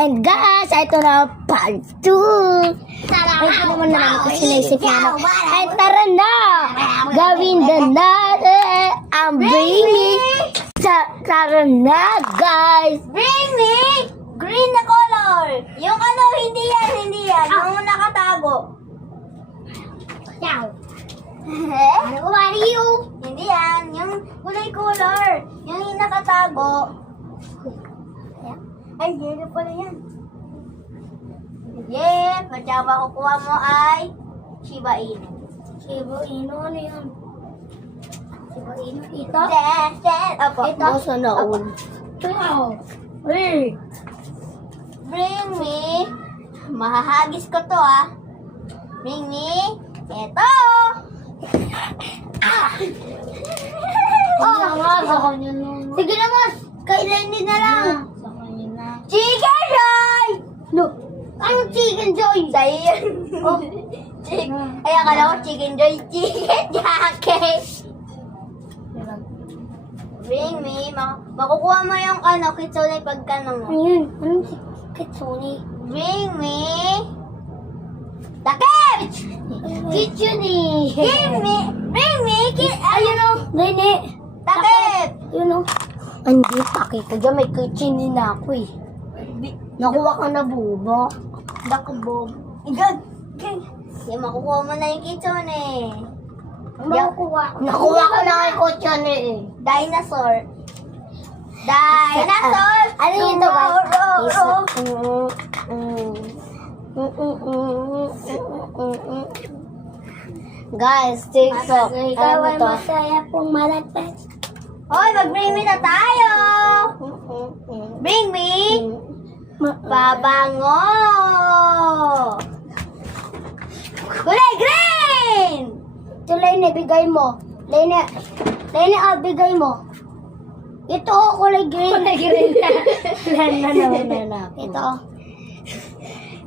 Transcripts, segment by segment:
And guys, ito na part 2. Ito naman kasi naisip namin. And tara na! Gawin na natin ang bringing. Tara na, guys! Bring me green na color. Yung ano, hindi yan. Yung nakatago. Ciao! Ano ba you? Hindi yan. Yung kulay color. Yung nakatago. Ay, yellow pala yan. Yeah, matsaba kukuha mo ay Shiba Inu. Shiba Inu, ano yun? Shiba Inu, ito? Opo. Ito? Sana all. Ciao! Hey! Bring me. Mahahagis ko to Bring me. Ito. Sa kanya nun. Sige na mas. Kailan din na lang. Sa kanya na. Chicken Joy! No! Anong Chicken Joy? Sa'yo yan. Ay, akala ko Chicken Joy. Chicken Jacket. Bring me. Makukuha mo yung kitsune pagka mo. Ayun, anong kitsune? Bring me. Takip! Kitsune! Bring me. Ayun o! Nene! Takip! Ayun o! Hindi, pakita dyan. May kitsune na ako eh. Nakuha ka na bubo. Dakubog. Igag. Hindi, makukuha mo na yung kitsune. Nakuha ko na yung kitsune eh. Dinosaur. Dinosaur! Ano yun to ba? Guys, TikTok. Ano to? masaya pong malagpas. Hoy, mag-bring me na tayo! Bring me! Babango! Kulay green! Ito, Lene, bigay mo. Lene, bigay mo. Ito, kulay green. Kulay green na. Ito.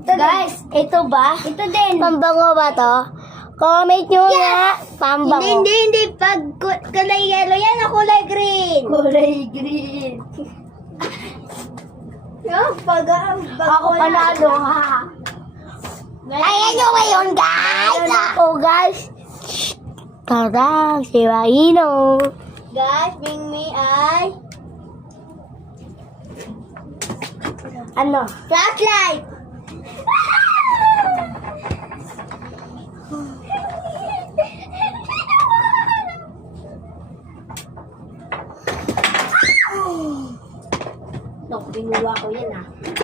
Guys, ito ba? Ito din. Pambango ba to? Comment nyo nga. Pambango. Hindi. Pag kulay yellow yan o kulay green? Kulay green. Ako panalo, ha? Ayan nyo ngayon, guys. Ako, guys. Tara, si Raino. Guys, bring me ay Ano? flashlight! Naku, binuwa ko yan,